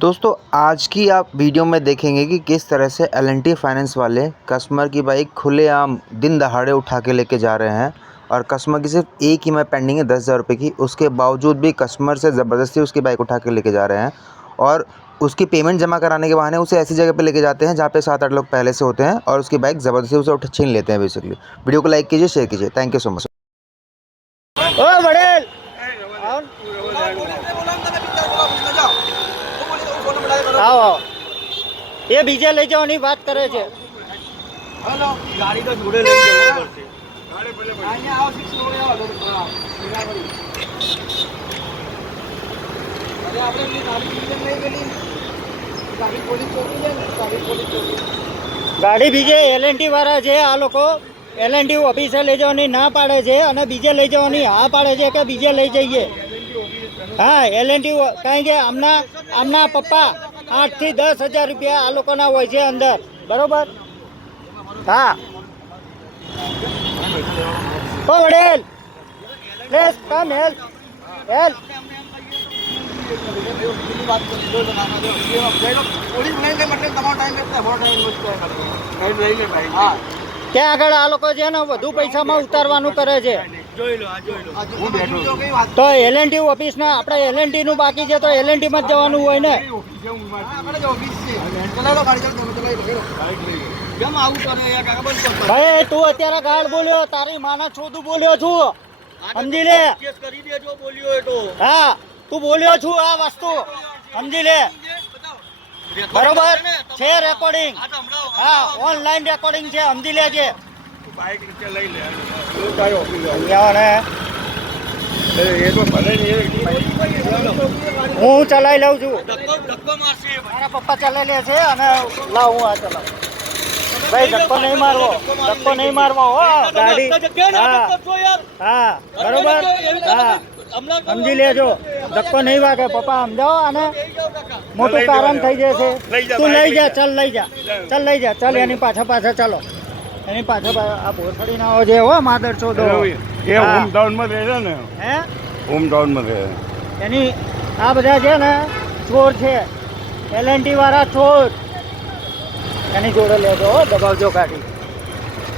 दोस्तों आज की आप वीडियो में देखेंगे कि किस तरह से एल&टी फाइनेंस वाले कस्टमर की बाइक खुलेआम दिन दहाड़े उठा के लेके जा रहे हैं और कस्टमर की सिर्फ एक ईएमआई पेंडिंग है 10,000 रुपये की। उसके बावजूद भी कस्टमर से ज़बरदस्ती उसकी बाइक उठा के लेके जा रहे हैं और उसकी पेमेंट जमा कराने के बहाने उसे ऐसी जगह पे लेके जाते हैं जहाँ पे 7-8 लोग पहले से होते हैं और उसकी बाइक ज़बरदस्ती उसे छीन लेते हैं। बेसिकली वीडियो को लाइक कीजिए, शेयर कीजिए। Thank you so much. आओ ये बीजे લઈ જવાની વાત કરે છે। हेलो गाड़ी तो जोड़े ले जाओ ऊपर से गाड़ी पहले અહીંયા આવો 6 જોડે આવો અરે આપણે ની ગાડી લઈ ગયેલી ગાડી પોલીસ ચોકી છે ને ગાડી પોલીસ ચોકી ગાડી બીજે એલ&ટી વાળા છે। આ લોકો એલ&ટી ઓફિસે લઈ જવાની ના પાડે છે અને બીજે લઈ જવાની હા પાડે છે કે બીજે લઈ જઈએ। હા એલ&ટી કારણ કે આમના પપ્પા 8 થી 10,000 રૂપિયા આ લોકોના હોય છે અંદર, બરોબર? હા ઓ વડેલ પ્લીઝ કમ હેલ્પ बात कर दो लगाना दो ये पुलिस नहीं ले मतलब તમારો ટાઈમ लगता है बहुत टाइम लगता है नहीं ले भाई। हां ત્યાં આગળ આ લોકો છે ને વધુ પૈસામાં ઉતારવાનું કરે છે। જોઈ લો હું બેઠો છું કઈ વાત તો એલ&ટી ઓફિસના આપણે એલ&ટી નું બાકી છે તો એલ&ટી માં જ જવાનું હોય ને। આપણે જો ઓફિસ છે ચલાવી લો ગાડી ચલાવી લો કેમ આવું કરે યાર કાકા બંધ કરતો ભાઈ તું અત્યારે ગાળ બોલ્યો, તારી માના છોદું બોલ્યો છું, સમજી લે। કેસ કરી દેજો બોલ્યો એ તો હા તું બોલ્યો છું આ વસ્તુ સમજી લે, બરોબર છે? રેકોર્ડિંગ હા ઓનલાઈન રેકોર્ડિંગ છે, સમજી લેજે। બાઈક નીચે લઈ લે શું તારો ને એ તો ભલે હું ચલાવી લઉં છું, ધક્કો મારશે મારા પપ્પા ચલાવી લે છે અને લાવ હું આ ચલાવું। ભાઈ ધક્કો નહીં મારવો, ધક્કો નહીં મારવો હો ગાડી। હા બરોબર હા સમજી લેજો, ધક્કો નહીં વાગે પપ્પા સમજાવો અને મોટું કારણ થઈ જશે। તું લઈ જા, ચાલ લઈ જા, ચાલ લઈ જા, ચાલ એની પાછા ચાલો, એની પાછા આ ભોસડી ના જે હો માદર ચોદો એ હોમટાઉન માં રહે છે ને, હે હોમટાઉન માં રહે એની આ બધા છે ને ચોર છે, એલ&ટી વાળા ચોર, એની જોડે લેજો હો, દબાવજો ગાડી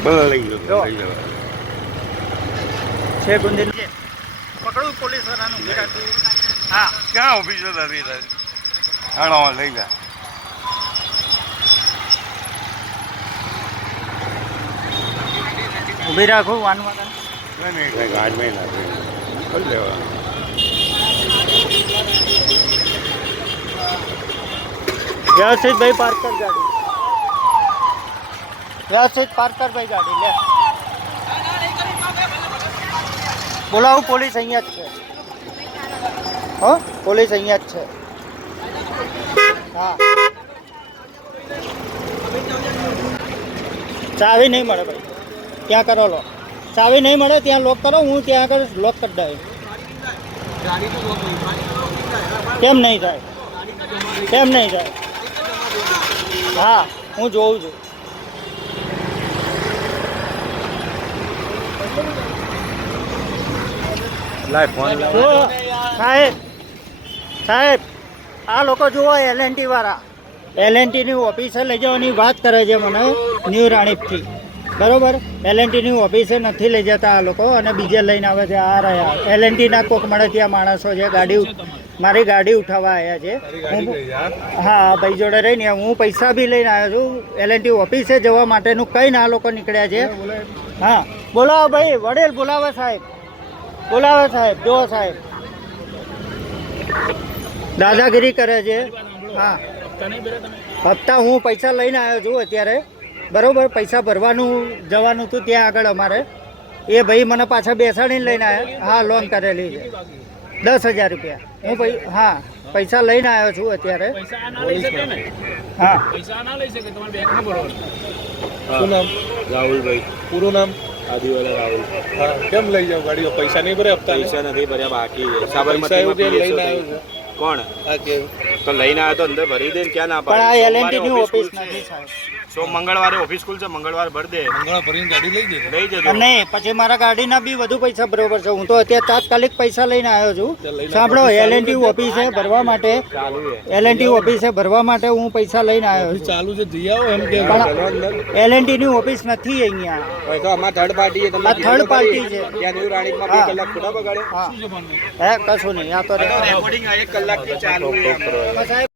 બધા લઈ જો। જાઓ છે ગુંદી પકડું પોલીસ વાળાનું ઘેરાતું। હા ક્યાં ઓફિસ હતી હાલો લઈ જા ઊભી રાખું વાનમાં નહીં ગાડી નહીં લાગે કરી લેવા વ્યવસ્થિત ભાઈ પાર્ક કર ગાડી, વ્યવસ્થિત પાર્ક કર ભાઈ ગાડી લે। બોલાવું પોલીસ અહીંયા જ છે, હો પોલીસ અહીંયા જ છે। હા ચાવી નહીં મળે ભાઈ, ત્યાં કરો લો, ચાવી નહીં મળે ત્યાં લોક કરો, હું ત્યાં આગળ લોક કરી દઉં। કેમ નહીં થાય, કેમ નહીં થાય? હા હું જોઉં છું। સાહેબ આ લોકો જુઓ એલ&ટી વાળા એલ&ટીની ઓફિસે લઈ જવાની વાત કરે છે મને ન્યૂ રાણીપથી, બરોબર? એલ&ટીની ઓફિસે નથી લઈ જતા આ લોકો અને બીજે લઈને આવે છે। આ રહ્યા એલ&ટીના કોક મળે ત્યાં માણસો છે, ગાડી મારી ગાડી ઉઠાવવા આવ્યા છે। હું હા ભાઈ જોડે રહીને હું પૈસા બી લઈને આવ્યો છું, એલ&ટી ઓફિસે જવા માટેનું કઈ ના લોકો નીકળ્યા છે। હા બોલાવો ભાઈ, વડેલ બોલાવે સાહેબ, બોલાવે સાહેબ, જો સાહેબ દાદાગીરી કરે છે। હા હપ્તા હું પૈસા લઈને આવ્યો છું અત્યારે, બરોબર? પૈસા ભરવાનું જવાનું હતું ત્યાં આગળ અમારે, એ ભાઈ મને પાછા બેસાડીને લઈને આવ્યા। હા લોન કરેલી છે 10,000 રૂપિયા, હું હા પૈસા લઈને આવ્યો છું અત્યારે। હા શું નામ? રાહુલભાઈ। પૂરું નામ? આદિવાલા રાહુલ। હા કેમ લઈ જાવ ગાડી? પૈસા નહીં ભર્યા? હપ્તા પૈસા નથી ભર્યા, બાકી સાબરમતીમાં લઈને આવ્યો કોણ આ કે તો લઈને આવ્યો તો અંદર ભરી દે ને, ક્યાં ના પણ આ પાડે? એલ&ટી ની ઓફિસ નથી સાહેબ, સો મંગળવારે ઓફિસ ખુલશે, મંગળવારે ભરી દે. લઈ જજો. નહીં પછી મારા ગાડીના બી વધુ પૈસા બરોબર છે. હું તો અત્યારે તાત્કાલિક પૈસા લઈને આવ્યો છું. સાંભળો, L&T ઓફિસે ભરવા માટે, L&T ઓફિસે ભરવા માટે હું પૈસા લઈને આવ્યો છું. ચાલુ છે જઈ આવો એમ કે પણ L&T ની ઓફિસ નથી અહીંયા. હવે તો અમાર થર્ડ પાર્ટી છે, આ થર્ડ પાર્ટી છે. ત્યાં ન્યૂ રાણીપમાં 2 કલાક ખોટા બગાડે. હા, કશું નહીં. આ તો રેકોર્ડિંગ 1 કલાકથી ચાલુ છે. સાહેબ